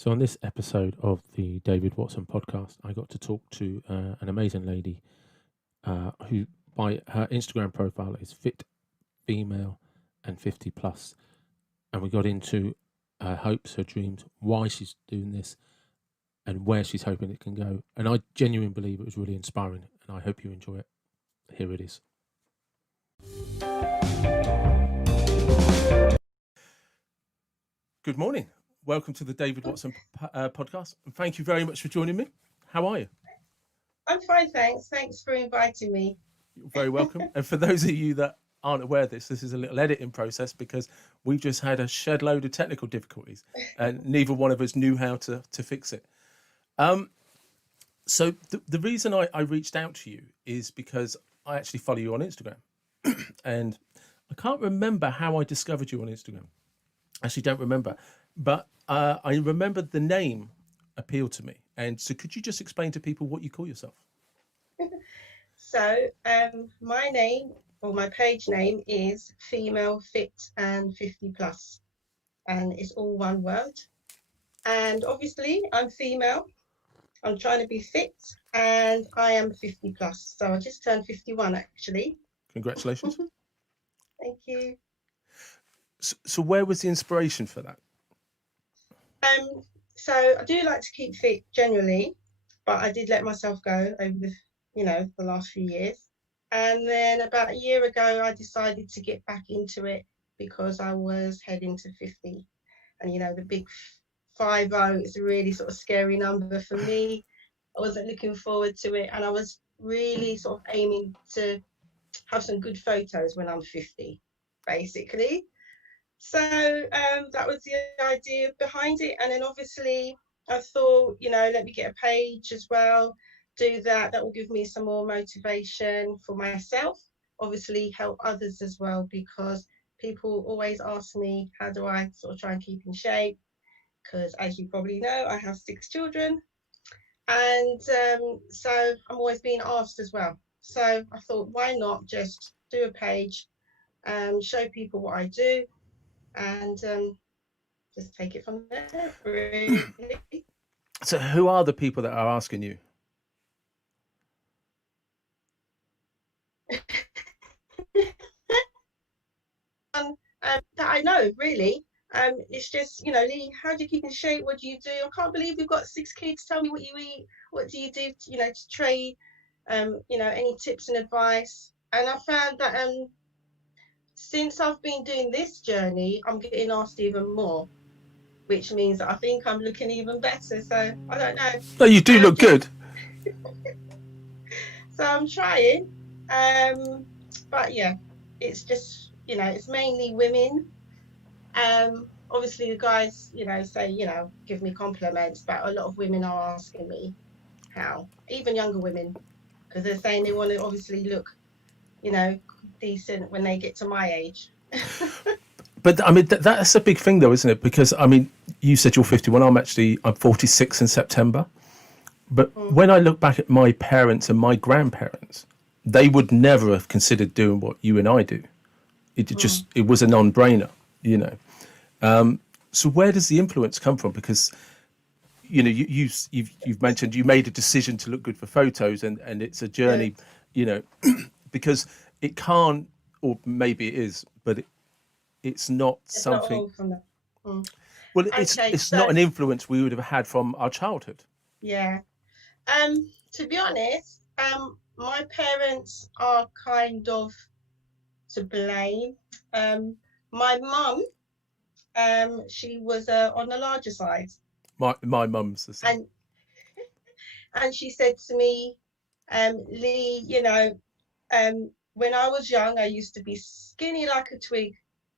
So on this episode of the David Watson podcast, I got to talk to an amazing lady who, by her Instagram profile, is fit female and 50 plus, and we got into her hopes, her dreams, why she's doing this, and where she's hoping it can go. And I genuinely believe it was really inspiring, and I hope you enjoy it. Here it is. Good morning. Welcome to the David Watson podcast. And thank you very much for joining me. How are you? I'm fine, thanks. Thanks for inviting me. You're very welcome. And for those of you that aren't aware of this is a little editing process because we've just had a shed load of technical difficulties and neither one of us knew how to fix it. So the reason I reached out to you is because I actually follow you on Instagram. And I can't remember how I discovered you on Instagram. I actually don't remember. But I remember the name appealed to me. And so could you just explain to people what you call yourself? So my name, or my page name, is Femalefitand50plus. And it's all one word. And obviously, I'm female. I'm trying to be fit. And I am 50 plus. So I just turned 51, actually. Congratulations. Thank you. So where was the inspiration for that? So I do like to keep fit generally, but I did let myself go over the last few years. And then about a year ago, I decided to get back into it because I was heading to 50. And, the big 50 is a really sort of scary number for me. I wasn't looking forward to it. And I was really sort of aiming to have some good photos when I'm 50, basically. So that was the idea behind it. And then obviously I thought, let me get a page as well, do that. That will give me some more motivation for myself, obviously help others as well, because people always ask me, how do I sort of try and keep in shape? Because as you probably know, I have 6 children. And so I'm always being asked as well. So I thought, why not just do a page, show people what I do, and just take it from there, really. So who are the people that are asking you? That I know, really. It's just, Leigh, how do you keep in shape? What do you do? I can't believe you've got 6 kids. Tell me what you eat. What do you do, to trade? Any tips and advice? And I found that since I've been doing this journey, I'm getting asked even more, which means that I think I'm looking even better. So I don't know. No, you do look good. So I'm trying. But yeah, it's just, it's mainly women. Obviously the guys, say, give me compliments, but a lot of women are asking me how, even younger women, because they're saying they want to obviously look, decent when they get to my age. But I mean, that's a big thing though, isn't it? Because I mean, you said you're 51. I'm 46 in September. But when I look back at my parents and my grandparents, they would never have considered doing what you and I do. It was a non-brainer, So where does the influence come from? Because, you've mentioned you made a decision to look good for photos, and it's a journey, because it can't, or maybe it is, but it's not something. Not all from that. Well, it's not an influence we would have had from our childhood. Yeah. To be honest, my parents are kind of to blame. My mum, she was on the larger side. My mum's the same. And she said to me, Leigh, when I was young, I used to be skinny like a twig.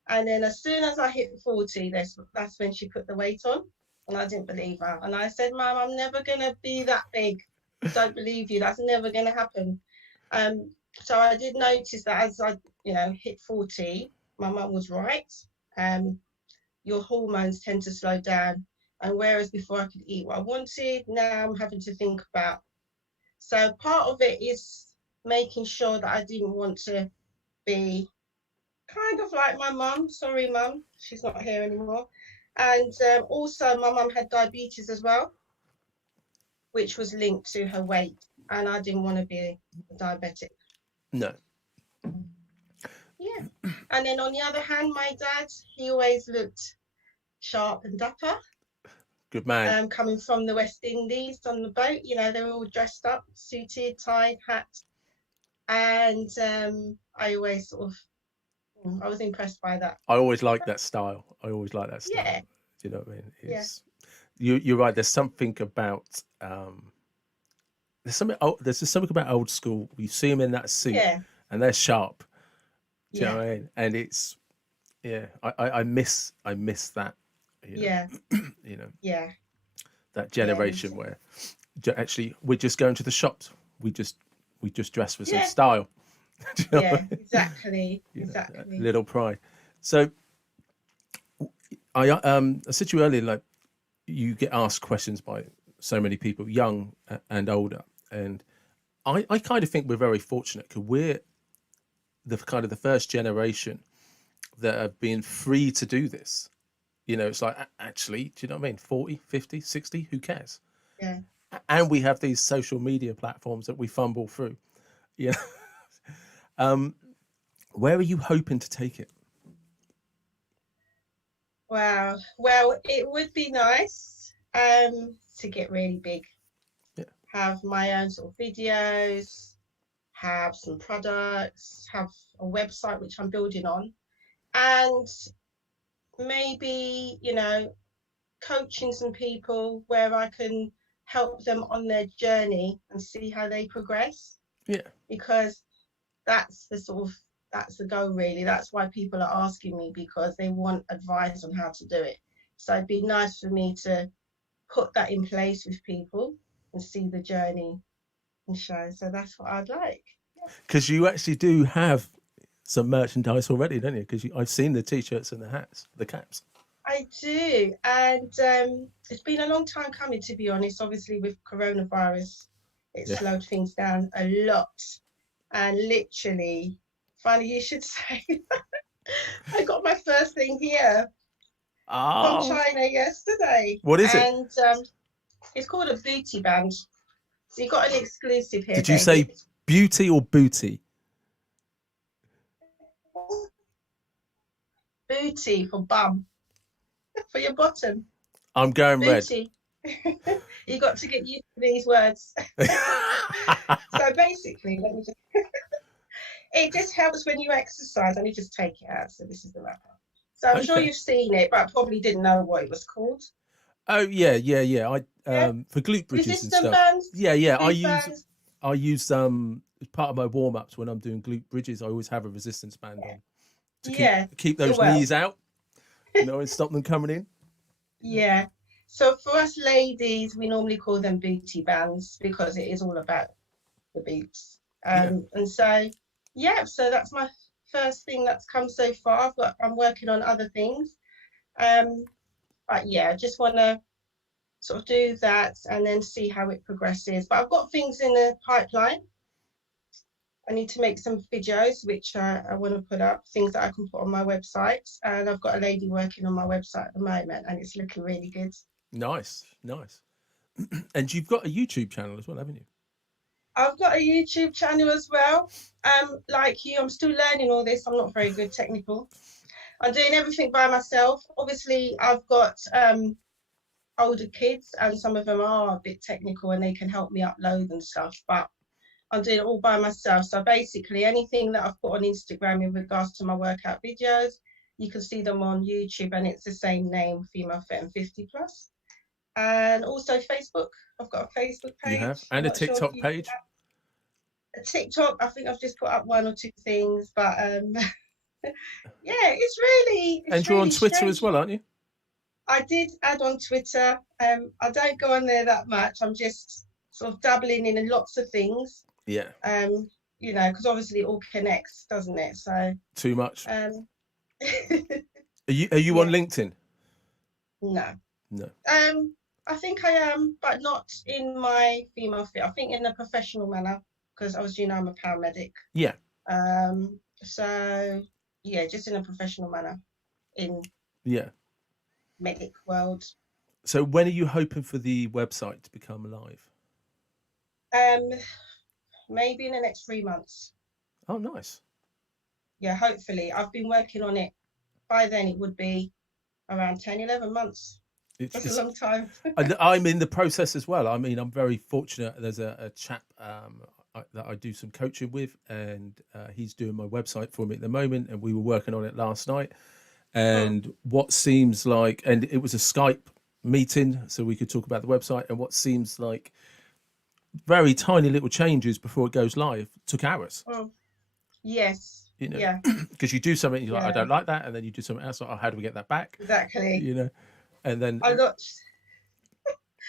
And then as soon as I hit 40, that's when she put the weight on. And I didn't believe her. And I said, Mum, I'm never going to be that big. Don't believe you. That's never going to happen. So I did notice that as I, hit 40, my mum was right. Your hormones tend to slow down. And whereas before I could eat what I wanted, now I'm having to think about. So part of it is making sure that I didn't want to be kind of like my mum. Sorry, Mum, she's not here anymore. And also, my mum had diabetes as well, which was linked to her weight, and I didn't want to be a diabetic. No. Yeah. And then on the other hand, my dad, he always looked sharp and dapper. Good man. Coming from the West Indies on the boat, you know, they were all dressed up, suited, tied, hat. And I always sort of, I was impressed by that. I always like that style. I always like that style. Yeah. Do you know what I mean? Yeah. It's you're right. There's something about there's just something about old school. You see them in that suit Yeah. and they're sharp. Do you know Yeah. what I mean? And it's I miss that. You know, Yeah. you know Yeah. that Yeah. Me generation too. where actually we're just going to the shops. We just dress for some Yeah. style. Do you know what I Yeah. mean? Exactly. You know, that Exactly. little pride. So I said to you earlier, like you get asked questions by so many people, young and older, and I kind of think we're very fortunate because we're the kind of the first generation that have been free to do this. You know, it's like, actually, do you know what I mean? 40, 50, 60, who cares? Yeah. And we have these social media platforms that we fumble through. Yeah. Where are you hoping to take it? Wow. Well, it would be nice to get really big, Yeah. have my own sort of videos, have some products, have a website which I'm building on, and maybe, you know, coaching some people where I can help them on their journey and see how they progress, Yeah. because that's the sort of that's the goal really. That's why people are asking me, because they want advice on how to do it. So it'd be nice for me to put that in place with people and see the journey and show. So that's what I'd like. Because you actually do have some merchandise already, don't you? Because I've seen the t-shirts and the hats, the caps. I do, and it's been a long time coming, to be honest. Obviously, with coronavirus, it Yeah. slowed things down a lot. And literally, funny you should say, I got my first thing here from Oh, China yesterday, what is it? and it's called a booty band. So you got an exclusive here, Did you David. say beauty or booty? Booty for bum, for your bottom. I'm going red. Booty. You got to get used to these words. So basically, let me just. It just helps when you exercise. Let me just take it out. So this is the wrapper. So I'm sure Okay. you've seen it, but I probably didn't know what it was called. Oh yeah. I Yeah, for glute bridges and resistant stuff. bands, Yeah. boost bands. I use as part of my warm ups when I'm doing glute bridges. I always have a resistance band on to Yeah, keep those well, knees out, you know, and stop them coming in. yeah. So for us ladies, we normally call them booty bands because it is all about the boots. Yeah. And so, yeah, so that's my first thing that's come so far. I'm working on other things. Um, but yeah, I just want to sort of do that and then see how it progresses. But I've got things in the pipeline. I need to make some videos, which I want to put up, things that I can put on my website. And I've got a lady working on my website at the moment, and it's looking really good. Nice. And you've got a YouTube channel as well, haven't you? I've got a YouTube channel as well. Like you, I'm still learning all this. I'm not very good technical. I'm doing everything by myself. Obviously, I've got older kids, and some of them are a bit technical, and they can help me upload and stuff. But I'm doing it all by myself. So basically, anything that I've put on Instagram in regards to my workout videos, you can see them on YouTube, and it's the same name, Femalefitand50plus. And also Facebook. I've got a Facebook You have, page. I'm and a not sure if TikTok you page. a TikTok. I think I've just put up one or two things, but yeah, And it's you're on really Twitter as strange. well, aren't you? I did add on Twitter. I don't go on there that much. I'm just sort of dabbling in lots of things. Yeah. You know, because obviously it all connects, doesn't it? So Too much. Are you on yeah, LinkedIn? no. No. I think I am, but not in my female fit. I think in a professional manner, because obviously, you know, I'm a paramedic. Yeah. So yeah, just in a professional manner. In Yeah. cosmetic world. So when are you hoping for the website to become live? Um, Maybe in the next 3 months. Oh, nice. Yeah, hopefully. I've been working on it. By then, it would be around 10, 11 months. That's a It's long time. I'm in the process as well. I mean, I'm very fortunate. There's a chap that I do some coaching with, and he's doing my website for me at the moment. And we were working on it last night. Mm. And what seems like, and it was a Skype meeting, so we could talk about the website. And what seems like very tiny little changes before it goes live took hours. Mm. Yes. You know, Yeah. because you do something, you're like, I Yeah. don't like that, and then you do something else. Like, oh, how do we get that back? Exactly. You know, and then I'm not.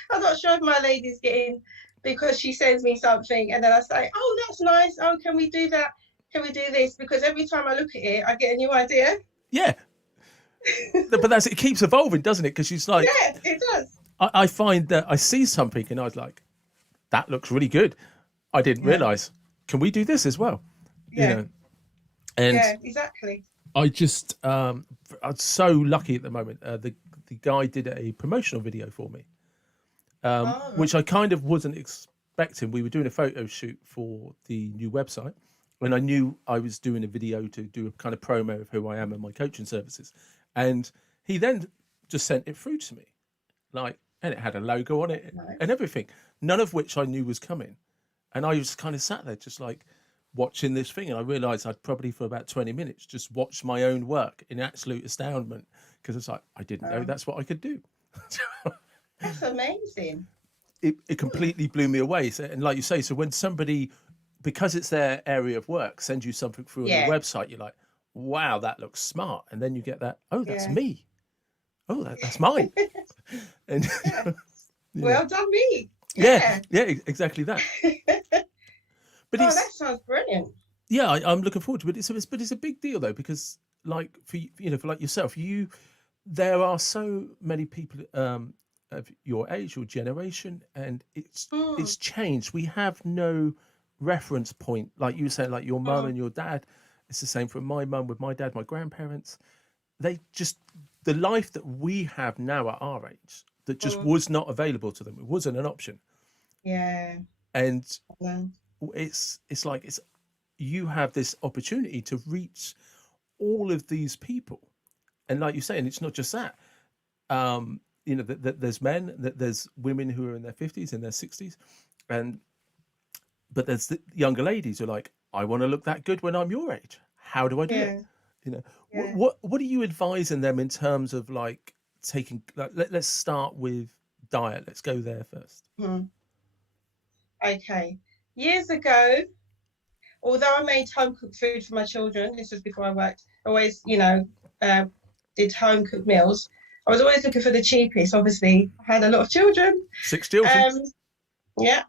I'm not sure if my lady's getting, because she sends me something and then I say, "Oh, that's nice. Oh, can we do that? Can we do this?" Because every time I look at it, I get a new idea. yeah, but that's it keeps evolving, doesn't it? Because she's like, Yeah, it does. I find that I see something and I was like, that looks really good. I didn't Yeah. realize. Can we do this as well? You Yeah. know, and Yeah. Exactly. I just I'm so lucky at the moment. The guy did a promotional video for me, Oh. which I kind of wasn't expecting. We were doing a photo shoot for the new website, and I knew I was doing a video to do a kind of promo of who I am and my coaching services. And he then just sent it through to me, like, and it had a logo on it and Nice. everything, none of which I knew was coming. And I was kind of sat there just like watching this thing, and I realized I'd probably for about 20 minutes just watched my own work in absolute astoundment, because it's like, I didn't know Oh, that's what I could do. that's amazing. It completely blew me away. So, and like you say, so when somebody, because it's their area of work, sends you something through on your Yeah. website, you're like, wow, that looks smart. And then you get that, oh, that's Yeah. me. Oh, that's mine. And, Yeah. you know, Well done, me. yeah, Yeah. yeah, exactly that. But Oh, that it's, sounds brilliant. yeah, I'm looking forward to it. But it's a big deal though, because like for like yourself, there are so many people of your age, your generation, and Mm. it's changed. We have no reference point, like you said, like your mum Mm. and your dad. It's the same for my mum with my dad, my grandparents. They just, the life that we have now at our age, that just Mm. was not available to them. It wasn't an option, Yeah. and No. it's like it's you have this opportunity to reach all of these people. And like you say, and it's not just that. That there's men, that there's women who are in their 50s and their 60s, and but there's the younger ladies who are like, I want to look that good when I'm your age. How do I do it? Yeah. You know, Yeah. what are you advising them in terms of like taking? Like, let's start with diet. Let's go there first. Mm. Okay. Years ago, although I made home cooked food for my children, this was before I worked, always, uh, did home cooked meals. I was always looking for the cheapest. Obviously, I had a lot of children. Six children. Um, yeah.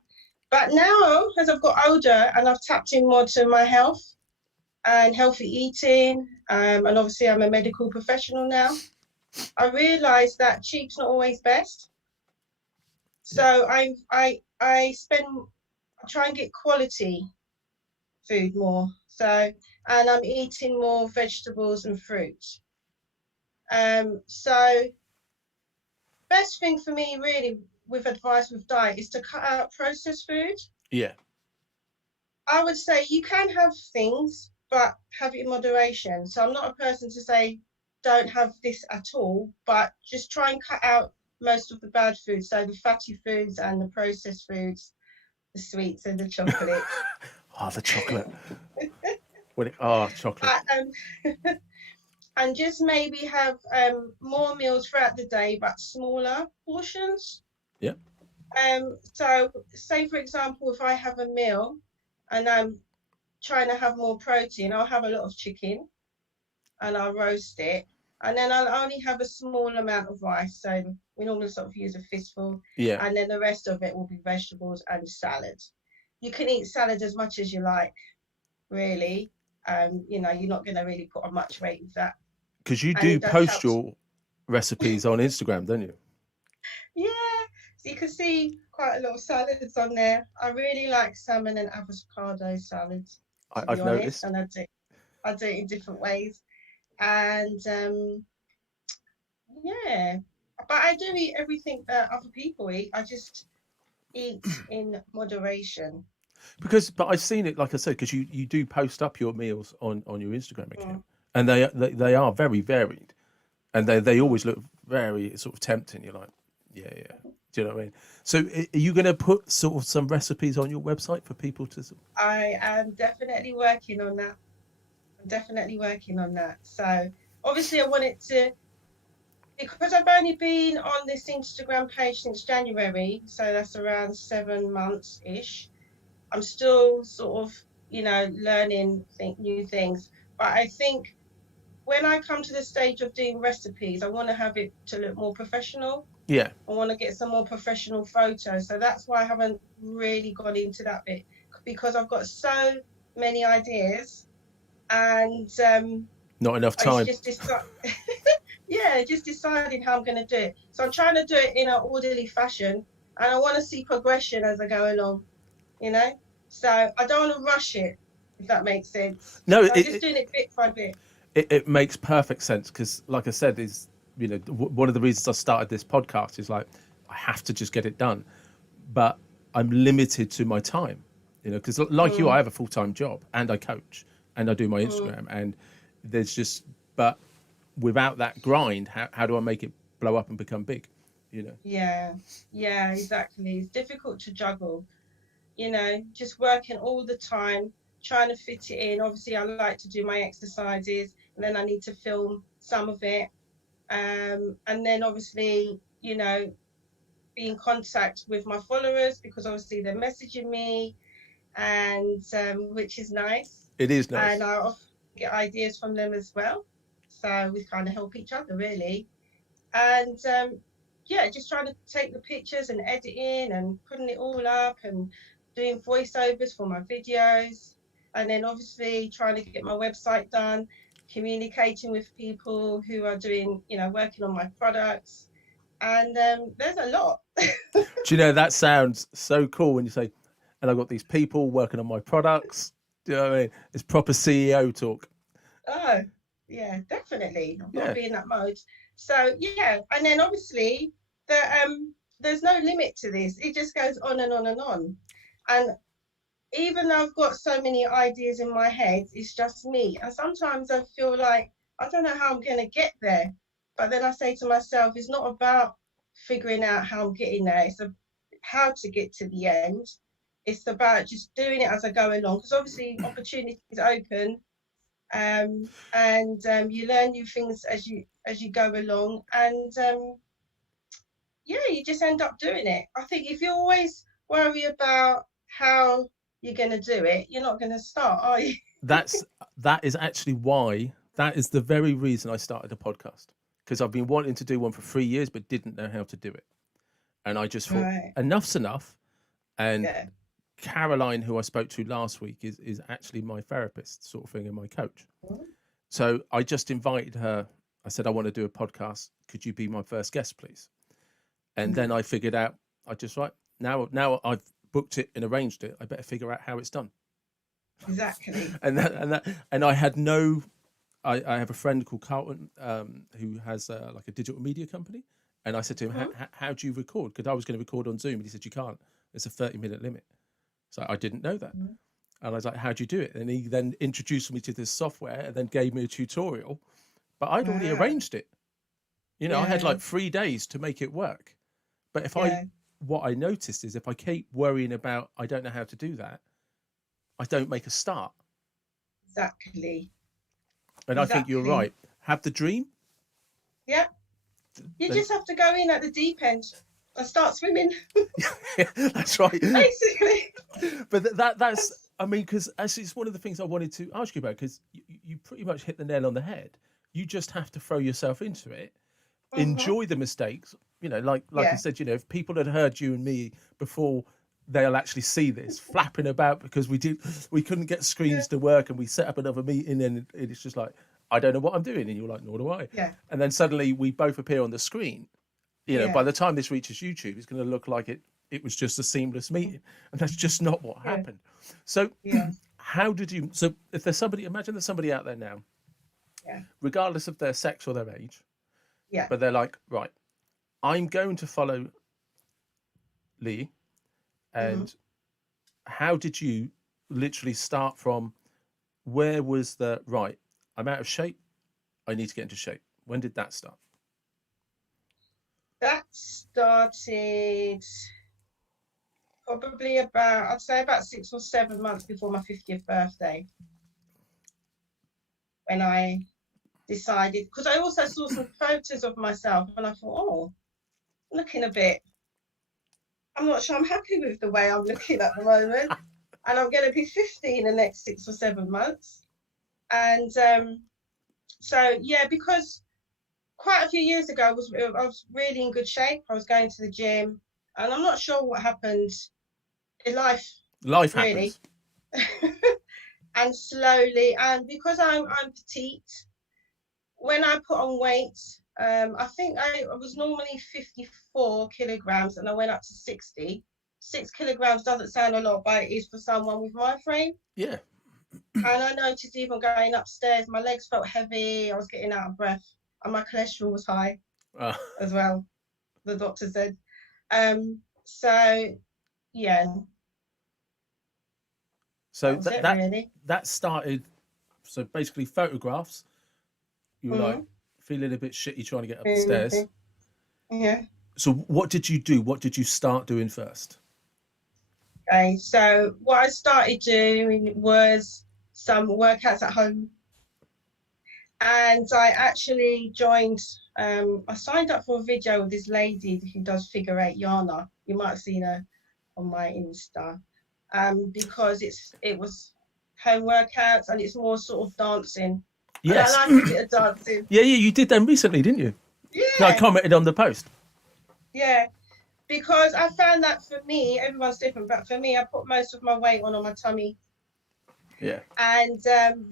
But now, as I've got older and I've tapped in more to my health and healthy eating, and obviously I'm a medical professional now, I realise that cheap's not always best. Yeah. So I try and get quality food more. So, and I'm eating more vegetables and fruit. So best thing for me really with advice with diet is to cut out processed food. Yeah. I would say you can have things, but have it in moderation. So I'm not a person to say don't have this at all, but just try and cut out most of the bad foods. So the fatty foods and the processed foods, the sweets and the chocolates. Oh, the chocolate. Oh, chocolate. And just maybe have more meals throughout the day, but smaller portions. Yeah. So say for example, if I have a meal and I'm trying to have more protein, I'll have a lot of chicken and I'll roast it. And then I'll only have a small amount of rice. So we normally sort of use a fistful. Yeah. And then the rest of it will be vegetables and salad. You can eat salad as much as you like, really. You're not going to really put on much weight with that. Because you And do it does post help. your recipes on Instagram, don't you? Yeah, so you can see quite a lot of salads on there. I really like salmon and avocado salads, to be I've honest, noticed. and I do it in different ways. And yeah, But I do eat everything that other people eat. I just eat in moderation. But I've seen it, like I said, because you do post up your meals on your Instagram account, Mm. and they are very varied, and they always look very sort of tempting. You're like, yeah, yeah. Do you know what I mean? So are you going to put sort of some recipes on your website for people to? I am definitely working on that. I'm definitely working on that. So obviously, I want it to, because I've only been on this Instagram page since January, so that's around 7 months ish. I'm still sort of, learning new things. But I think when I come to the stage of doing recipes, I want to have it to look more professional. Yeah. I want to get some more professional photos. So that's why I haven't really gone into that bit, because I've got so many ideas, and Not enough it's time. just yeah, just deciding how I'm going to do it. So I'm trying to do it in an orderly fashion, and I want to see progression as I go along, you know? So I don't want to rush it, if that makes sense. No, So I'm just doing it bit by bit. it makes perfect sense because, like I said, is one of the reasons I started this podcast is like I have to just get it done, but I'm limited to my time, because like you, I Mm, have a full-time job and I coach and I do my mm. Instagram, and there's just but without that grind, how do I make it blow up and become big? Yeah, yeah, exactly. It's difficult to juggle, just working all the time, trying to fit it in. Obviously, I like to do my exercises, and then I need to film some of it. And then obviously, be in contact with my followers, because obviously they're messaging me, and which is nice. It is And nice. I often get ideas from them as well. So we kind of help each other, really. And yeah, just trying to take the pictures and editing and putting it all up and doing voiceovers for my videos. And then obviously trying to get my website done, communicating with people who are doing, working on my products. And there's a lot. Do you know that sounds so cool when you say, and I've got these people working on my products. Do you know what I mean? It's proper CEO talk. Oh, yeah, definitely. I've got to Yeah. be in that mode. So yeah, and then obviously there's no limit to this. It just goes on and on and on. And even though I've got so many ideas in my head, it's just me. And sometimes I feel like I don't know how I'm going to get there. But then I say to myself, it's not about figuring out how I'm getting there. How to get to the end. It's about just doing it as I go along. Because obviously opportunities open, and you learn new things as you go along. And yeah, you just end up doing it. I think if you always worry about how you're going to do it, you're not going to start, are you? that's that is actually why that is the very reason I started a podcast, because I've been wanting to do one for 3 years but didn't know how to do it, and I just thought Right. enough's enough. And Yeah. Caroline, who I spoke to last week, is actually my therapist, sort of thing, and my coach. Mm, So I just invited her. I said I want to do a podcast. Could you be my first guest, please? And then mm. I figured out. I just right now I've booked it and arranged it. I better figure out how it's done. Exactly. And I had no. I have a friend called Carlton, who has like a digital media company, and I said to him, Hmm. how do you record? Because I was going to record on Zoom, and he said you can't. It's a 30-minute limit. So I didn't know that. Hmm. And I was like, how do you do it? And he then introduced me to this software and then gave me a tutorial. But I'd already Ah, arranged it. I had yeah, like 3 days to make it work. But yeah, what I noticed is if I keep worrying about, I don't know how to do that, I don't make a start. exactly. And I think you're Exactly. right. Have the dream. Yeah. You Then just have to go in at the deep end and start swimming, that's right. basically. But that's, I mean, because actually it's one of the things I wanted to ask you about, because you pretty much hit the nail on the head. You just have to throw yourself into it, Hmm. enjoy the mistakes. Like I Yeah. said, if people had heard you and me before, they'll actually see this flapping about because we couldn't get Yeah. screens to work, and we set up another meeting, and it's just like, I don't know what I'm doing, and you're like, nor do I. Yeah. And then suddenly we both appear on the screen. By Yeah. the time this reaches YouTube, it's going to look like it was just a seamless meeting, and that's just not what Yeah. happened. So Yeah. how did you? So if there's somebody, imagine there's somebody out there now, Yeah. regardless of their sex or their age, Yeah. but they're like, right, I'm going to follow Leigh. Hmm. And how did you literally start from? Where was the right? I'm out of shape. I need to get into shape. When did that start? That started probably about, I'd say about 6 or 7 months before my 50th birthday, when I decided, because I also saw some photos of myself and I thought, oh, looking a bit, I'm not sure I'm happy with the way I'm looking at the moment. And I'm going to be 50 in the next 6 or 7 months. And so, yeah, because quite a few years ago, I was really in good shape. I was going to the gym, and I'm not sure what happened in life, Life really. happens. And slowly, and because I'm petite, when I put on weight, I think I was normally 54 kilograms and I went up to 60. 6 kilograms doesn't sound a lot, but it is for someone with my frame. Yeah. And I noticed even going upstairs, my legs felt heavy, I was getting out of breath, and my cholesterol was high Uh, as well, the doctor said. So, yeah, so that was that it that really. that started. So basically, photographs. You were like Mm-hmm. feeling a bit shitty trying to get up the stairs. Yeah. So what did you do? What did you start doing first? Okay, so what I started doing was some workouts at home, and I actually joined. I signed up for a video with this lady who does figure eight, Yana. You might have seen her on my Insta, because it was home workouts and it's more sort of dancing, and I Yes. like a bit of dancing. Yeah, yeah. You did them recently, didn't you? I Yeah, commented on the post. yeah. Because I found that for me, everyone's different, but for me, I put most of my weight on my tummy, Yeah. and um,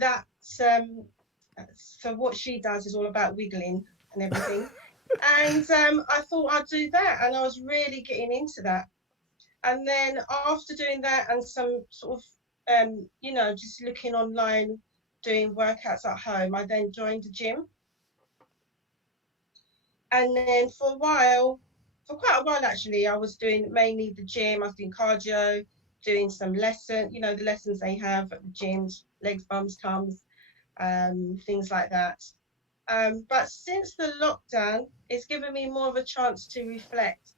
so what she does is all about wiggling and everything. And I thought I'd do that, and I was really getting into that. And then after doing that, and some sort of just looking online, doing workouts at home, I then joined the gym. And then for quite a while actually, I was doing mainly the gym. I was doing cardio, doing some the lessons they have at the gyms, legs, bums, tums, things like that. But since the lockdown, it's given me more of a chance to reflect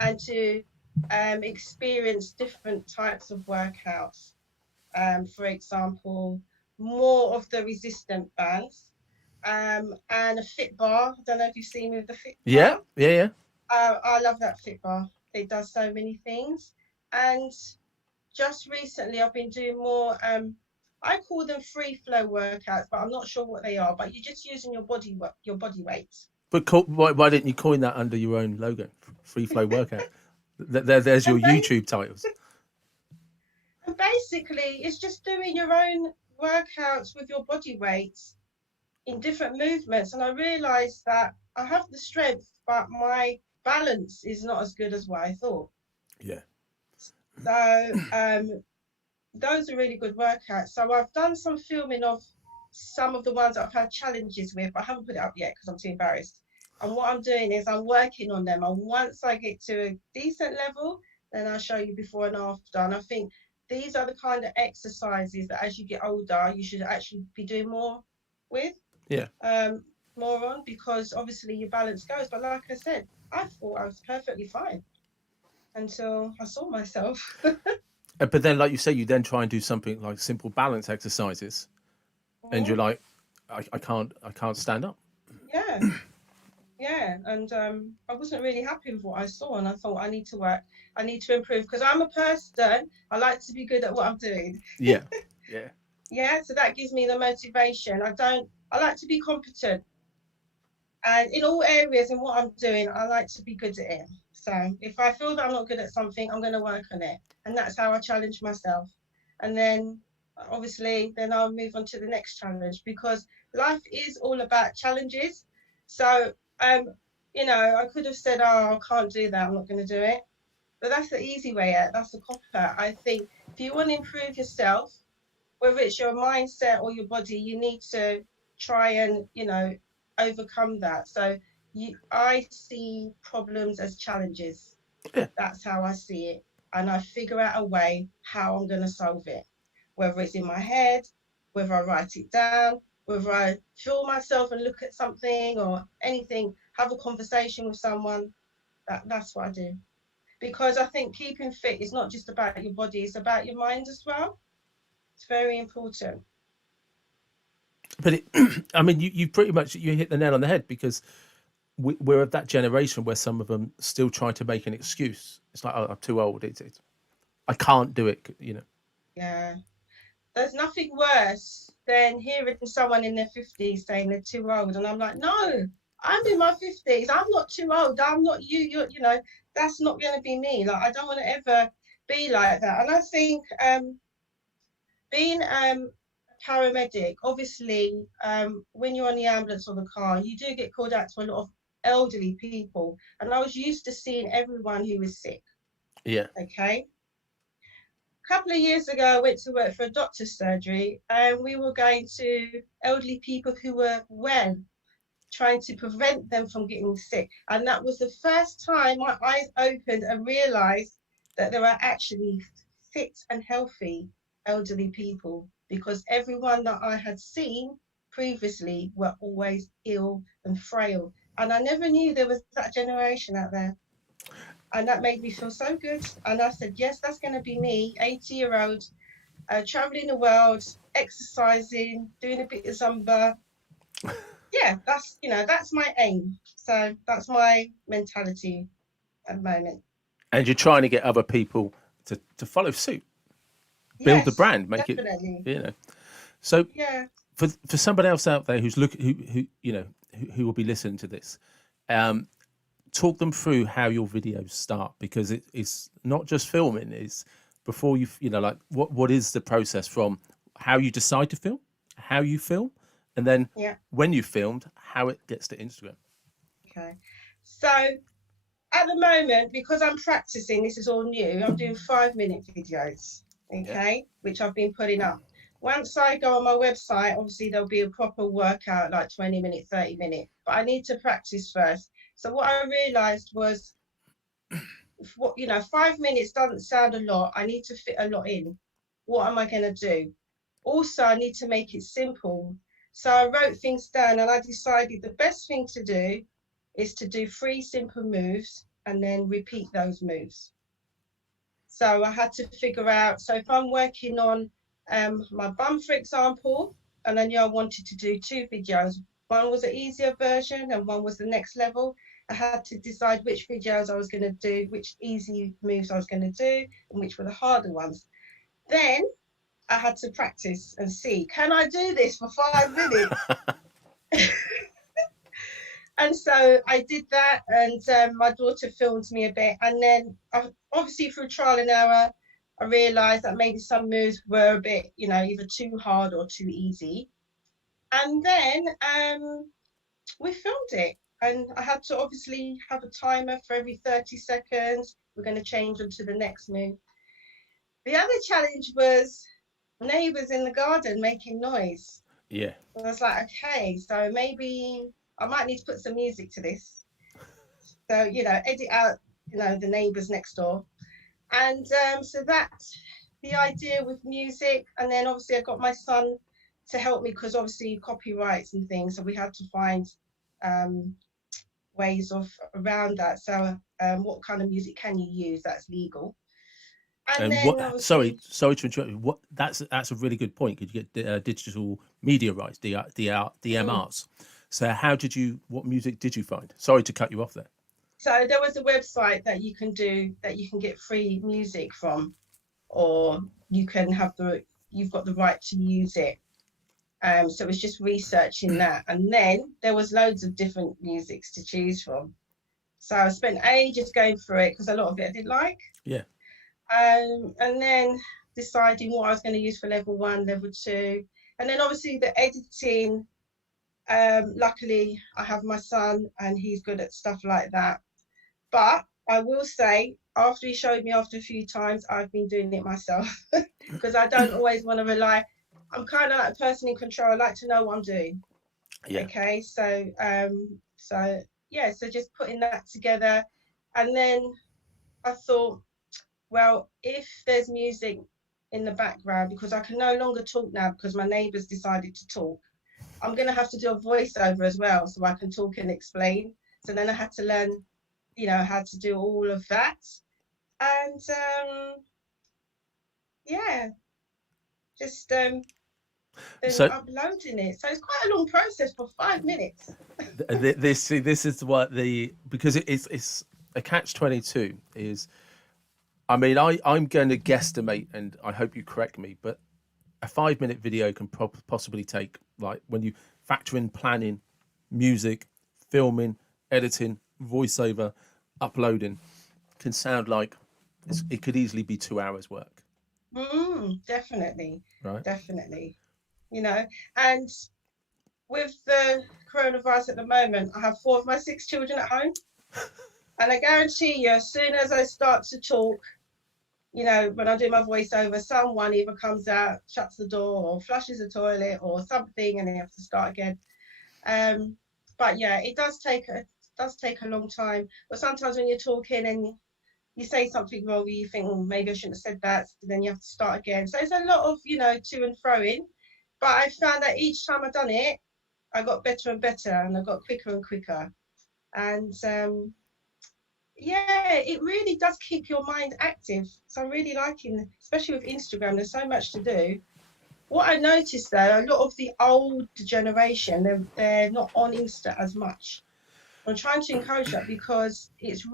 and to experience different types of workouts. For example, more of the resistant bands, and a fit bar. I don't know if you've seen me with the fit Yeah. bar. Yeah. Yeah. I love that fit bar. It does so many things. And just recently, I've been doing more. I call them free flow workouts, but I'm not sure what they are. But you're just using your body weight. But why didn't you coin that under your own logo? Free flow workout. There's your And, ba- YouTube titles. and basically, it's just doing your own workouts with your body weight in different movements. And I realized that I have the strength, but my balance is not as good as what I thought. Yeah. So those are really good workouts. So I've done some filming of some of the ones that I've had challenges with, but I haven't put it up yet because I'm too embarrassed. And what I'm doing is I'm working on them. And once I get to a decent level, then I'll show you before and after. And I think these are the kind of exercises that as you get older, you should actually be doing more with, Yeah. um, more on, because obviously your balance goes. But like I said, I thought I was perfectly fine until I saw myself. But then, like you say, you then try and do something like simple balance exercises, and you're Mhm. like, I can't stand up. Yeah, yeah. And I wasn't really happy with what I saw, and I thought I need to work, I need to improve, because I'm a person, I like to be good at what I'm doing. Yeah. Yeah. Yeah, so that gives me the motivation. I like to be competent. And in all areas in what I'm doing, I like to be good at it. So if I feel that I'm not good at something, I'm going to work on it. And that's how I challenge myself. And then obviously, then I'll move on to the next challenge, because life is all about challenges. So, I could have said, oh, I can't do that. I'm not going to do it. But that's the easy way out. That's the cop out. I think if you want to improve yourself, whether it's your mindset or your body, you need to try and, overcome that. So I see problems as challenges. Yeah. That's how I see it. And I figure out a way how I'm going to solve it, whether it's in my head, whether I write it down, whether I feel myself and look at something or anything, have a conversation with someone. That's what I do. Because I think keeping fit is not just about your body, it's about your mind as well. It's very important. But I mean, you pretty much you hit the nail on the head because we're of that generation where some of them still try to make an excuse. It's like, oh, I'm too old. I can't do it. You know. Yeah. There's nothing worse than hearing someone in their 50s saying they're too old. And I'm like, no, I'm in my 50s. I'm not too old. I'm not you. That's not going to be me. Like, I don't want to ever be like that. And I think being a paramedic, obviously, when you're on the ambulance or the car, you do get called out to a lot of elderly people. And I was used to seeing everyone who was sick. Yeah. Okay. A couple of years ago, I went to work for a doctor's surgery, and we were going to elderly people who were well, trying to prevent them from getting sick. And that was the first time my eyes opened and realized that there are actually fit and healthy elderly people, because everyone that I had seen previously were always ill and frail. And I never knew there was that generation out there. And that made me feel so good. And I said, yes, that's going to be me, 80-year-old, traveling the world, exercising, doing a bit of Zumba. Yeah, that's my aim. So that's my mentality at the moment. And you're trying to get other people to follow suit, build the Yes, brand, make it, definitely. you know. So Yeah, for somebody else out there who's who you know who will be listening to this, um, talk them through how your videos start, because it's not just filming. Is before you know, like what is the process from how you decide to film, how you film, and then yeah. when you filmed, how it gets to Instagram. Okay. So at the moment, because I'm practicing, this is all new, I'm doing 5-minute videos, Yeah. okay, which I've been putting up. Once I go on my website, obviously there'll be a proper workout, like 20 minute, 30 minute, but I need to practice first. So what I realized was, 5 minutes doesn't sound a lot. I need to fit a lot in. What am I going to do? Also, I need to make it simple. So I wrote things down, and I decided the best thing to do is to do 3 simple moves and then repeat those moves. So I had to figure out, so if I'm working on my bum, for example, and I knew I wanted to do 2 videos, one was an easier version and one was the next level. I had to decide which videos I was going to do, which easy moves I was going to do, and which were the harder ones. Then I had to practice and see, can I do this for 5 minutes? And so I did that, and my daughter filmed me a bit. And then, obviously, through trial and error, I realised that maybe some moves were a bit, either too hard or too easy. And then we filmed it. And I had to obviously have a timer for every 30 seconds. We're going to change them to the next move. The other challenge was neighbours in the garden making noise. Yeah. And I was like, okay, so maybe I might need to put some music to this. So, edit out, the neighbours next door. And so that's the idea with music. And then obviously I got my son to help me, because obviously copyrights and things. So we had to find um, ways of around that. So what kind of music can you use that's legal? And And then what? Sorry, obviously, sorry to interrupt you. What? That's a really good point. Could you get digital media rights, mm, DMRs? So how did you? What music did you find? Sorry to cut you off there. so there was a website that you can do that you can get free music from, or you've got the right to use it. So it was just researching that. And then there was loads of different musics to choose from. So I spent ages going through it, because a lot of it I didn't like. Yeah. And then deciding what I was going to use for level 1, level 2. And then obviously the editing. Luckily, I have my son and he's good at stuff like that. But I will say, after he showed me after a few times, I've been doing it myself, because I don't always want to rely. I'm kind of like a person in control. I like to know what I'm doing. Yeah. Okay, so yeah, so just putting that together. And then I thought, well, if there's music in the background, because I can no longer talk now because my neighbours decided to talk, I'm going to have to do a voiceover as well so I can talk and explain. So then I had to learn, how to do all of that. And yeah, just then So uploading it. So it's quite a long process for 5 minutes. this is what because it's a catch-22 is. I mean, I'm going to guesstimate, and I hope you correct me, but a 5-minute video can possibly take, like, when you factor in planning, music, filming, editing, voiceover, uploading, can sound like it could easily be 2 hours work, Definitely, right? definitely. You know, and with the coronavirus at the moment, I have 4 of my 6 children at home. And I guarantee you, as soon as I start to talk, when I do my voiceover, someone either comes out, shuts the door, or flushes the toilet, or something, and then you have to start again. Um, but yeah, it does take a long time. But sometimes when you're talking and you say something wrong, you think, oh, maybe I shouldn't have said that. So then you have to start again. So it's a lot of, to and fro in. But I found that each time I've done it, I got better and better, and I got quicker and quicker. And yeah, it really does keep your mind active. So I'm really liking, especially with Instagram, there's so much to do. What I noticed though, a lot of the old generation, they're not on Insta as much. I'm trying to encourage that because it's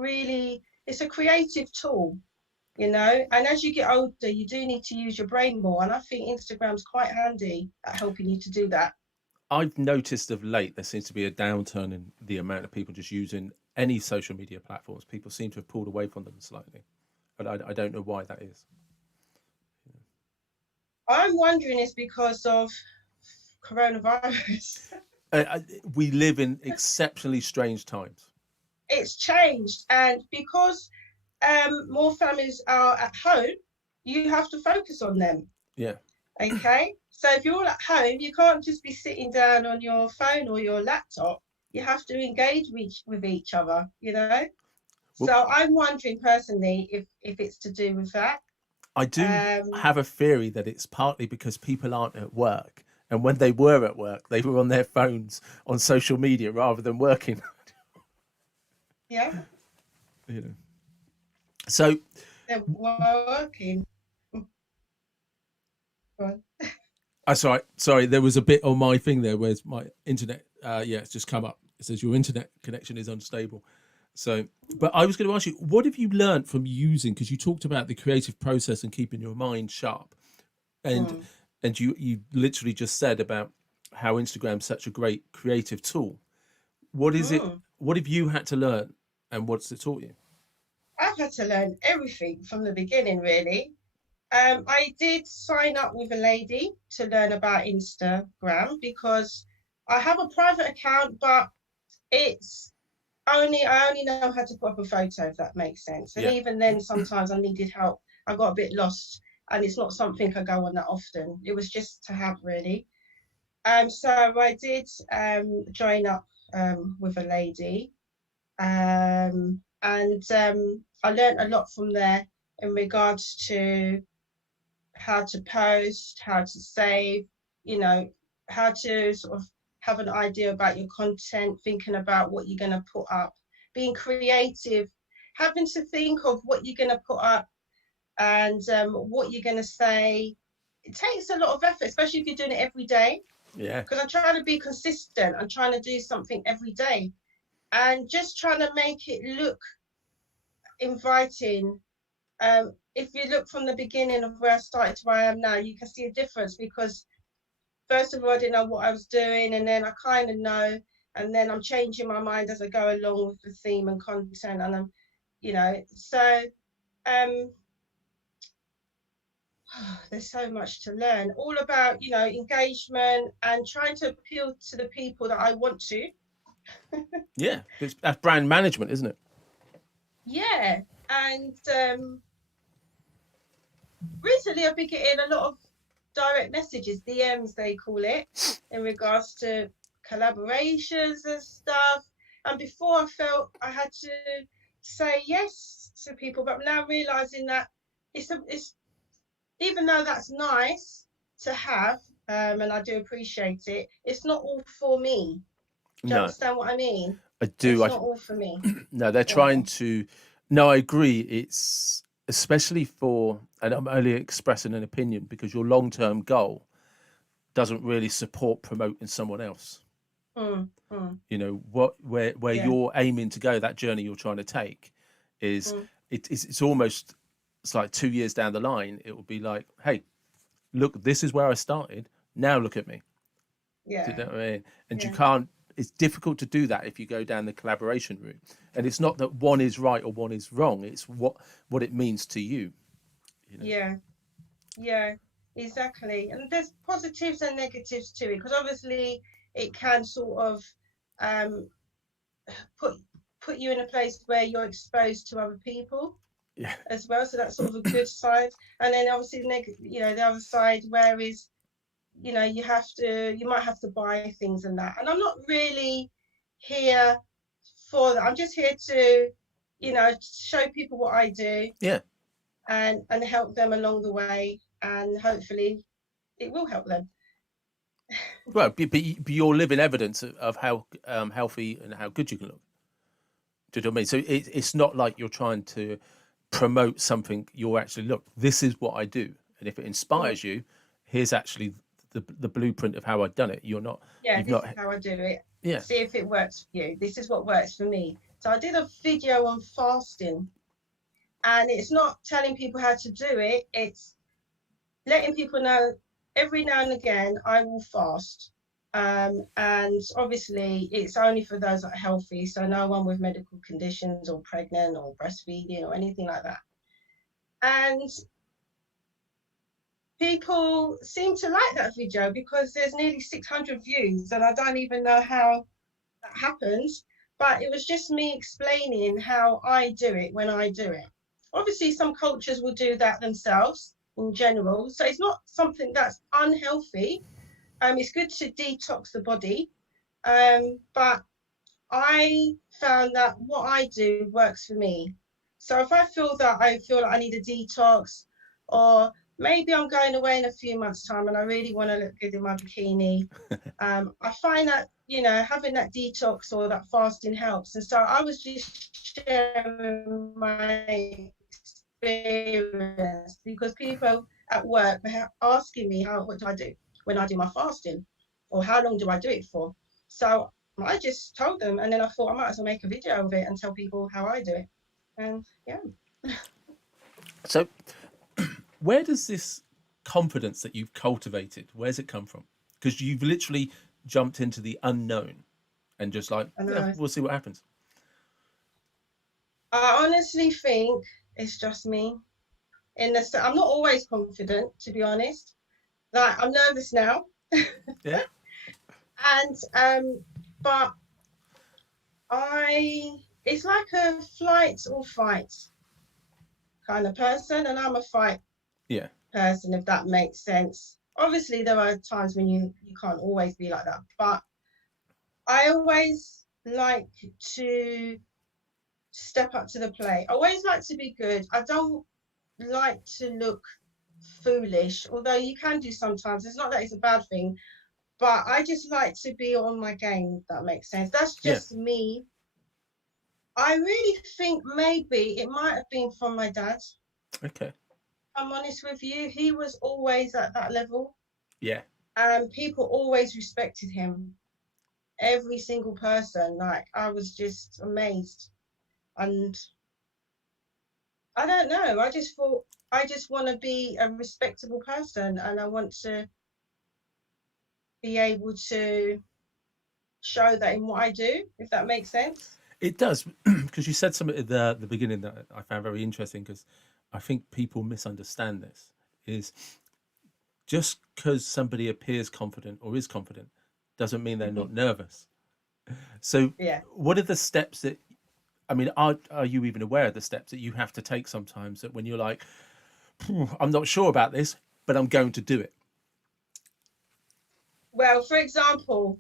a creative tool, and as you get older, you do need to use your brain more. And I think Instagram's quite handy at helping you to do that. I've noticed of late there seems to be a downturn in the amount of people just using any social media platforms. People seem to have pulled away from them slightly, but I don't know why that is. I'm wondering it's because of coronavirus. We live in exceptionally strange times. It's changed, and because more families are at home, you have to focus on them. Yeah. Okay, so if you're all at home, you can't just be sitting down on your phone or your laptop. You have to engage with each other. Well, So I'm wondering personally if it's to do with that. I do Um, have a theory that it's partly because people aren't at work, and when they were at work, they were on their phones on social media rather than working. yeah, you know. So, they're working. sorry, there was a bit on my thing there. Where's my internet? Yeah, it's just come up. It says your internet connection is unstable. So, but I was going to ask you, what have you learned from using? Because you talked about the creative process and keeping your mind sharp, and Mm, you literally just said about how Instagram's such a great creative tool. What is it? mm. What have you had to learn, and what's it taught you? I've had to learn everything from the beginning, really. I did sign up with a lady to learn about Instagram because I have a private account, but it's I only know how to put up a photo, if that makes sense. And Yeah. even then, sometimes I needed help. I got a bit lost, and it's not something I go on that often. It was just to have, really. So I did join up with a lady, and I learned a lot from there in regards to how to post, how to save, you know, how to sort of have an idea about your content, thinking about what you're going to put up, being creative, having to think of what you're going to put up and what you're going to say. It takes a lot of effort, especially if you're doing it every day. Yeah. Because I'm trying to be consistent. I'm trying to do something every day and just trying to make it look inviting. If you look from the beginning of where I started to where I am now, you can see a difference because first of all, I didn't know what I was doing, and then I kind of know, and then I'm changing my mind as I go along with the theme and content, and so um, there's so much to learn, all about engagement and trying to appeal to the people that I want to. Yeah. That's brand management, isn't it? Yeah, and recently I've been getting a lot of direct messages, DMs they call it, in regards to collaborations and stuff. And before I felt I had to say yes to people, but I'm now realizing that it's even though that's nice to have, and I do appreciate it, it's not all for me. Do you No, understand what I mean? I do. It's not all for me. No, they're Yeah. trying to. No, I agree. It's especially for, and I'm only expressing an opinion because your long-term goal doesn't really support promoting someone else. Mm, mm, You know where yeah. you're aiming to go, that journey you're trying to take is Mm, it's almost, it's like 2 years down the line it will be like, hey, look, this is where I started, now look at me. Do you yeah. know what I mean? And you Yeah. can't, it's difficult to do that if you go down the collaboration route. And it's not that one is right or one is wrong, it's what it means to you, you know. Yeah. Yeah. Exactly. And there's positives and negatives to it, because obviously it can sort of um put put you in a place where you're exposed to other people Yeah. as well. So that's sort of a good side. And then obviously the other side where is, you might have to buy things and that. And I'm not really here for that. I'm just here to, show people what I do Yeah. and help them along the way. And hopefully it will help them. Well, but you're living evidence of how healthy and how good you can look. Do you know what I mean? So it's not like you're trying to promote something. You're actually, look, this is what I do, and if it Mm. inspires you, here's actually the blueprint of how I've done it. You're not, Yeah, you've this not, is how I do it. yeah, See if it works for you. This is what works for me. So I did a video on fasting, and it's not telling people how to do it. It's letting people know every now and again I will fast. And obviously it's only for those that are healthy, so no one with medical conditions or pregnant or breastfeeding or anything like that. And people seem to like that video because there's nearly 600 views, and I don't even know how that happens, but it was just me explaining how I do it when I do it. Obviously, some cultures will do that themselves in general, so it's not something that's unhealthy. It's good to detox the body, but I found that what I do works for me. So if I feel like I need a detox, or maybe I'm going away in a few months' time and I really want to look good in my bikini, I find that, having that detox or that fasting helps. And so I was just sharing my experience because people at work were asking me, what do I do when I do my fasting, or how long do I do it for? So I just told them, and then I thought I might as well make a video of it and tell people how I do it. And yeah. so where does this confidence that you've cultivated, where's it come from? Because you've literally jumped into the unknown and just like, I yeah, know. we'll see what happens. I honestly think it's just me. I'm not always confident, to be honest. Like I'm nervous now, Yeah. and but it's like a flight or fight kind of person, and I'm a fight Yeah. person, if that makes sense. Obviously, there are times when you can't always be like that, but I always like to step up to the plate. I always like to be good. I don't like to look foolish, although you can do sometimes. It's not that it's a bad thing, but I just like to be on my game, if that makes sense. That's Yeah. just me. I really think maybe it might have been from my dad. Okay. I'm honest with you. He was always at that level, Yeah. and people always respected him. Every single person. Like I was just amazed. And I don't know. I just thought I just want to be a respectable person, and I want to be able to show that in what I do, if that makes sense. It does, because you said something at the beginning that I found very interesting. Because I think people misunderstand this. Is just because somebody appears confident or is confident doesn't mean they're not nervous. So, Yeah. what are the steps that, I mean, are you even aware of the steps that you have to take sometimes, that when you're like, I'm not sure about this, but I'm going to do it? Well, for example,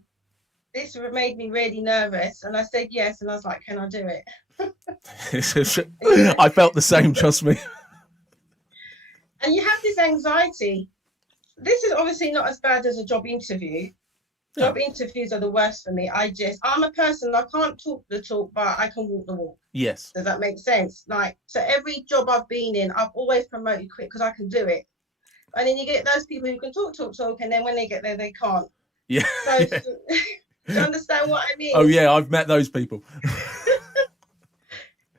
this made me really nervous, and I said yes, and I was like, can I do it? I felt the same, trust me. And you have this anxiety. This is obviously not as bad as a job interview. Job interviews are the worst for me. I'm a person, I can't talk the talk, but I can walk the walk. Yes. Does that make sense? Like, so every job I've been in, I've always promoted quick because I can do it. And then you get those people who can talk, and then when they get there, they can't. Yeah. So, yeah. do you understand what I mean? Oh, yeah, I've met those people.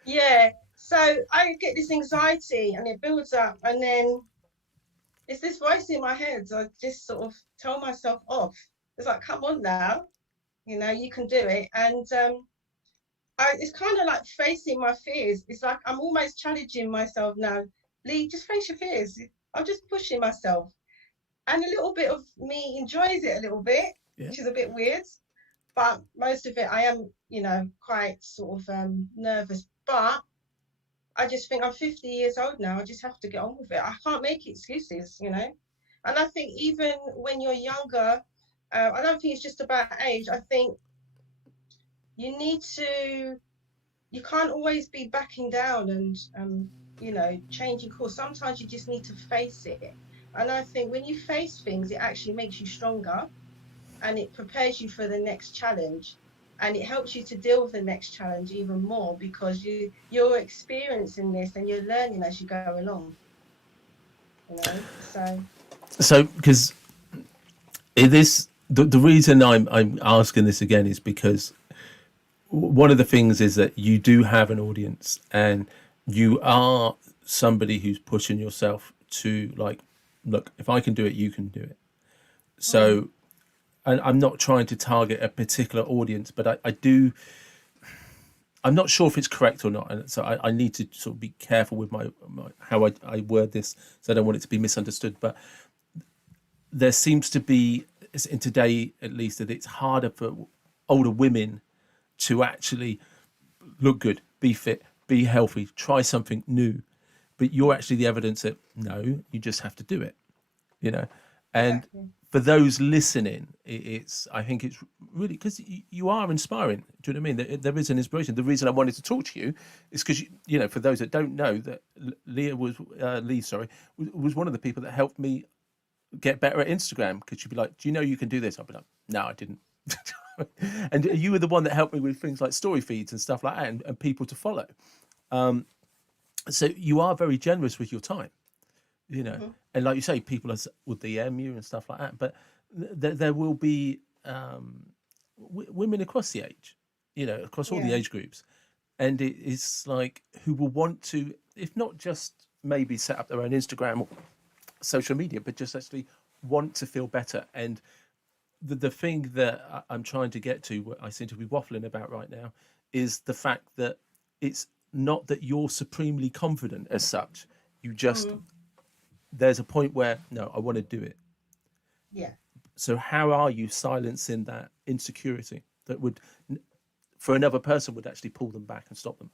Yeah. So I get this anxiety and it builds up, and then it's this voice in my head. So I just sort of tell myself off. It's like, come on now, you can do it. And it's kind of like facing my fears. It's like I'm almost challenging myself now. Leigh, just face your fears. I'm just pushing myself. And a little bit of me enjoys it a little bit, which is a bit weird. But most of it, I am, quite sort of nervous. But I just think I'm 50 years old now. I just have to get on with it. I can't make excuses. And I think even when you're younger, I don't think it's just about age. I think you can't always be backing down and changing course. Sometimes you just need to face it. And I think when you face things, it actually makes you stronger, and it prepares you for the next challenge, and it helps you to deal with the next challenge even more, because you're experiencing this and you're learning as you go along. So because it is the reason I'm asking this again is because one of the things is that you do have an audience, and you are somebody who's pushing yourself to, like, look, if I can do it, you can do it. So, and I'm not trying to target a particular audience, but I do. I'm not sure if it's correct or not, and so I need to sort of be careful with my how I word this, so I don't want it to be misunderstood. But there seems to be, in today at least, that it's harder for older women to actually look good, be fit, be healthy, try something new. But you're actually the evidence that no, you just have to do it, And Exactly. For those listening, I think it's really, because you are inspiring. Do you know what I mean? There is an inspiration. The reason I wanted to talk to you is because, for those that don't know, that Leigh was one of the people that helped me get better at Instagram, because she'd be like, do you know you can do this? I'd be like, no, I didn't. And you were the one that helped me with things like story feeds and stuff like that, and people to follow. So you are very generous with your time, and like you say, people will DM you and stuff like that. But there will be women across the age, across all the age groups, and it's like, who will want to, if not just maybe set up their own Instagram or social media, but just actually want to feel better. And the thing that I'm trying to get to, what I seem to be waffling about right now, is the fact that it's not that you're supremely confident as such. You just, there's a point where, no, I want to do it. Yeah. So how are you silencing that insecurity that would, for another person, would actually pull them back and stop them?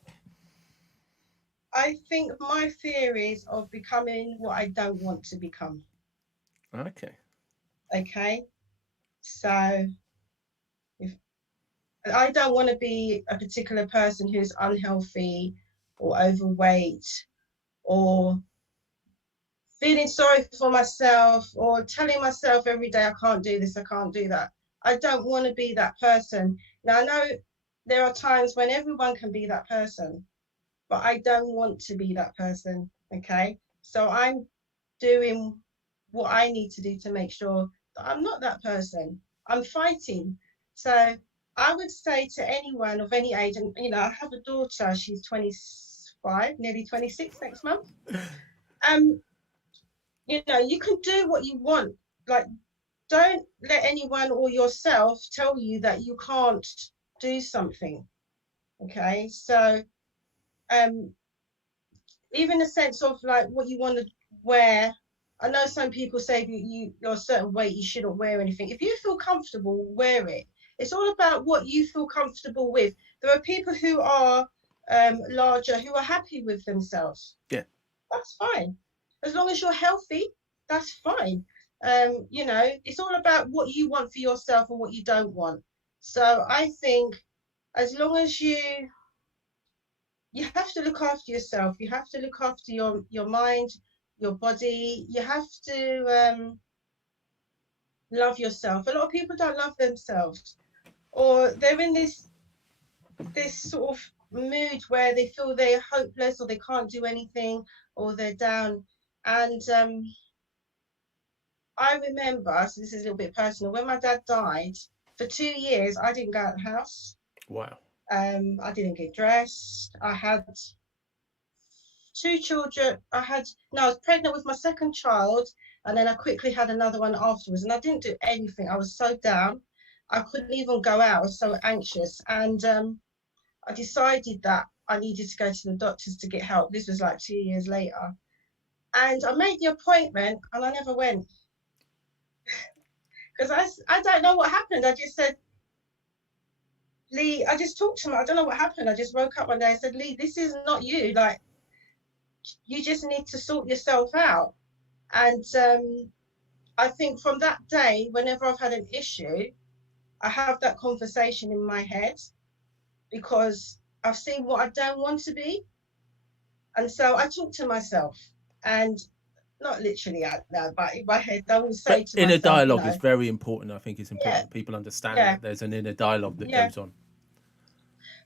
I think my fear is of becoming what I don't want to become. Okay. So if I don't want to be a particular person who's unhealthy or overweight, or feeling sorry for myself, or telling myself every day, I can't do this, I can't do that. I don't want to be that person. Now, I know there are times when everyone can be that person, but I don't want to be that person. Okay. So I'm doing what I need to do to make sure that I'm not that person. I'm fighting. So I would say to anyone of any age, and I have a daughter, she's 25, nearly 26 next month. You can do what you want. Like, don't let anyone or yourself tell you that you can't do something. Okay. So even the sense of like what you want to wear. I know some people say that you're a certain weight, you shouldn't wear anything. If you feel comfortable, wear it. It's all about what you feel comfortable with. There are people who are larger who are happy with themselves. Yeah. That's fine. As long as you're healthy, that's fine. It's all about what you want for yourself and what you don't want. So I think as long as you have to look after yourself, you have to look after your mind, your body. You have to love yourself. A lot of people don't love themselves, or they're in this sort of mood where they feel they're hopeless or they can't do anything or they're down. And I remember, so this is a little bit personal, when my dad died, for 2 years, I didn't go out the house. Wow. I didn't get dressed. I had two children. No, I was pregnant with my second child, and then I quickly had another one afterwards. And I didn't do anything. I was so down. I couldn't even go out. I was so anxious. And I decided that I needed to go to the doctors to get help. This was like 2 years later. And I made the appointment and I never went. Because I don't know what happened. I just said, Leigh, I just talked to him. I don't know what happened. I just woke up one day and said, Leigh, this is not you. Like, you just need to sort yourself out. And I think from that day, whenever I've had an issue, I have that conversation in my head because I've seen what I don't want to be. And so I talk to myself, and not literally out loud, but in my head, I will say But to inner myself, dialogue is very important. I think it's important yeah, that people understand yeah, that there's an inner dialogue that yeah, goes on.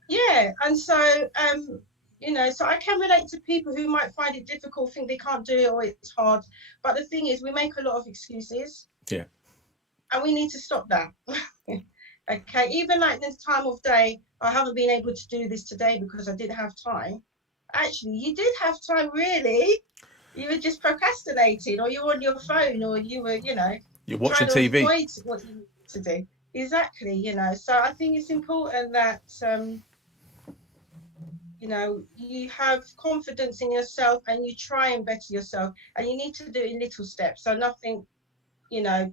yeah. And so, so I can relate to people who might find it difficult, think they can't do it or it's hard. But the thing is, we make a lot of excuses. Yeah. And we need to stop that. Okay, even like this time of day, I haven't been able to do this today because I didn't have time. Actually, you did have time, really. You were just procrastinating, or you were on your phone, or you were, You're trying watching to TV. avoid what you needed to do. Exactly. So I think it's important that you have confidence in yourself and you try and better yourself, and you need to do it in little steps. So nothing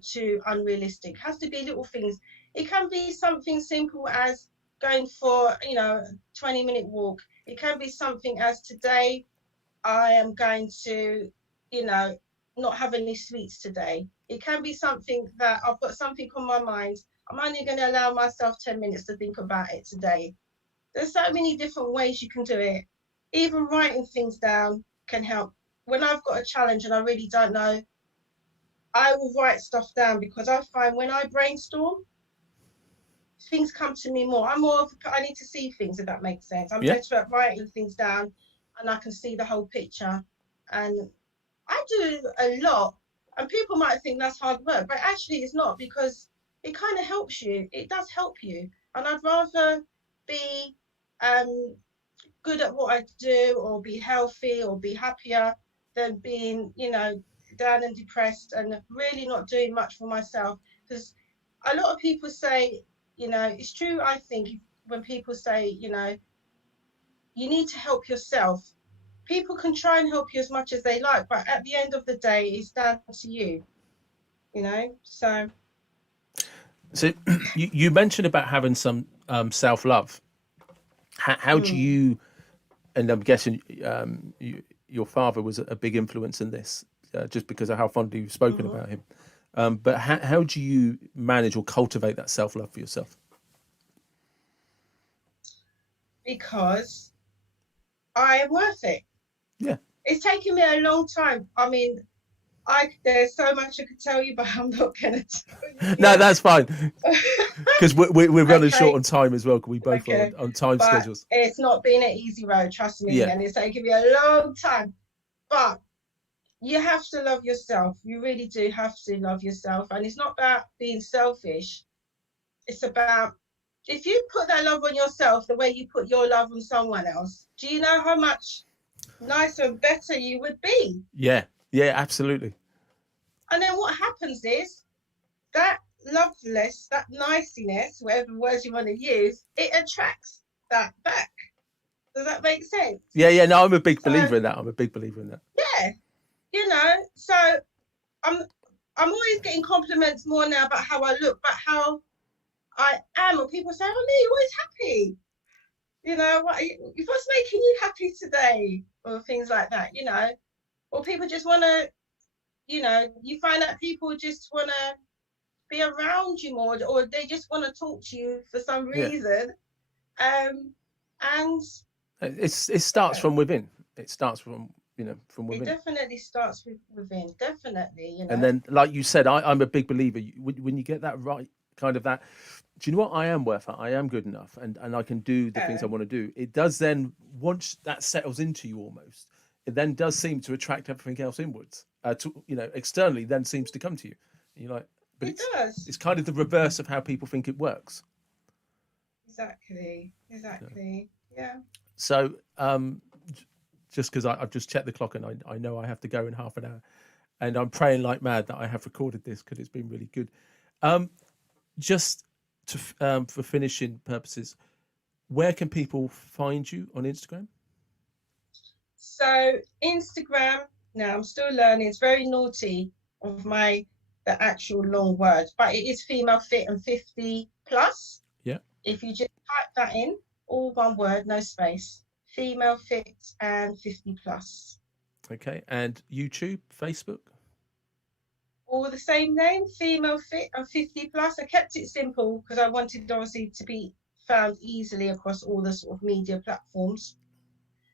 too unrealistic. It has to be little things. It can be something simple as going for, a 20-minute walk. It can be something as today I am going to, not have any sweets today. It can be something that I've got something on my mind. I'm only going to allow myself 10 minutes to think about it today. There's so many different ways you can do it. Even writing things down can help. When I've got a challenge and I really don't know, I will write stuff down because I find when I brainstorm, things come to me more. I need to see things, if that makes sense. I'm Yeah. better at writing things down and I can see the whole picture. And I do a lot. And people might think that's hard work, but actually it's not, because it kind of helps you. It does help you. And I'd rather be good at what I do or be healthy or be happier than being, down and depressed and really not doing much for myself. Because a lot of people say, it's true, I think, when people say, you need to help yourself. People can try and help you as much as they like, but at the end of the day, it's down to you, so. So you mentioned about having some self-love. How do Mm, you, and I'm guessing your father was a big influence in this, just because of how fondly you've spoken mhm. about him. But how do you manage or cultivate that self-love for yourself? Because I am worth it. Yeah. It's taken me a long time. I mean, there's so much I could tell you, but I'm not going to tell you No, yet. that's fine. Because we're running short Okay, on time as well. Because we both are okay. on time But schedules. it's not been an easy road, trust me, Yeah. and it's taken me a long time. But you have to love yourself. You really do have to love yourself. And it's not about being selfish. It's about, if you put that love on yourself the way you put your love on someone else, do you know how much nicer and better you would be? Yeah. Yeah. Absolutely. And then what happens is that loveliness, that niceness, whatever words you want to use, it attracts that back. Does that make sense? Yeah. Yeah. No, I'm a big So believer in that. I'm a big believer in that. yeah, so I'm I'm always getting compliments more now about how I look, but how I am. And people say, "Oh, Leigh, you're always happy." What's making you happy today, or things like that. Or people just want to, you find that people just want to be around you more, or they just want to talk to you for some reason. And it starts from within. It starts from from it within. definitely starts within, definitely, And then, like you said, I'm a big believer. When you get that right, kind of that, do you know what? I am worth it. I am good enough, and I can do the things I want to do. It does then, once that settles into you almost, it then does seem to attract everything else inwards. Externally, then seems to come to you. And you're like, but it does. it's kind of the reverse of how people think it works. Exactly. Yeah. So, just because I've just checked the clock and I know I have to go in half an hour, and I'm praying like mad that I have recorded this because it's been really good. Just to for finishing purposes, where can people find you on Instagram? So Instagram, now I'm still learning. It's very naughty of the actual long word, but it is female fit and 50 plus. Yeah. If you just type that in, all one word, no space. Female fit and 50 plus. Okay. And YouTube, Facebook? All the same name, female fit and 50 plus. I kept it simple because I wanted obviously to be found easily across all the sort of media platforms.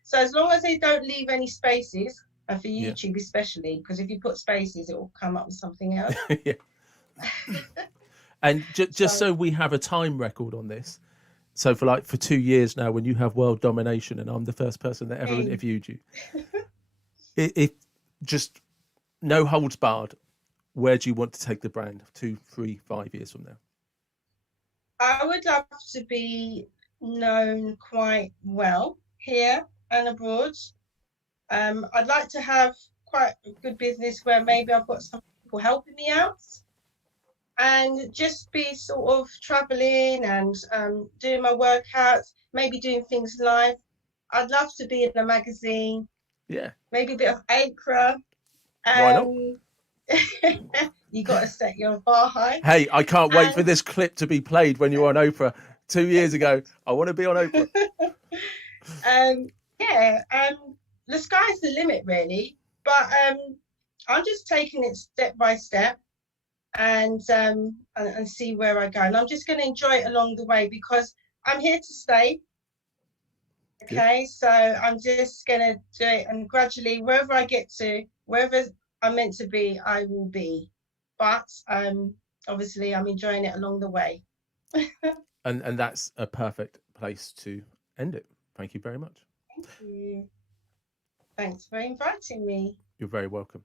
So as long as they don't leave any spaces, and for YouTube especially, because if you put spaces, it will come up with something else. Yeah. And just so we have a time record on this, so for 2 years now, when you have world domination, and I'm the first person that ever interviewed you, it just no holds barred. Where do you want to take the brand 2, 3, 5 years from now? I would love to be known quite well here and abroad. I'd like to have quite a good business where maybe I've got some people helping me out, and just be sort of traveling and doing my workouts, maybe doing things live. I'd love to be in a magazine. Yeah. Maybe a bit of Acre. Why not? You got to set your bar high. Hey, I can't wait for this clip to be played when you're on Oprah 2 years ago. I want to be on Oprah. The sky's the limit, really. But I'm just taking it step by step and see where I go. And I'm just going to enjoy it along the way because I'm here to stay. Okay, so I'm just going to do it, and gradually, wherever I get to, wherever I'm meant to be, I will be. But obviously, I'm enjoying it along the way. And that's a perfect place to end it. Thank you very much. Thank you. Thanks for inviting me. You're very welcome.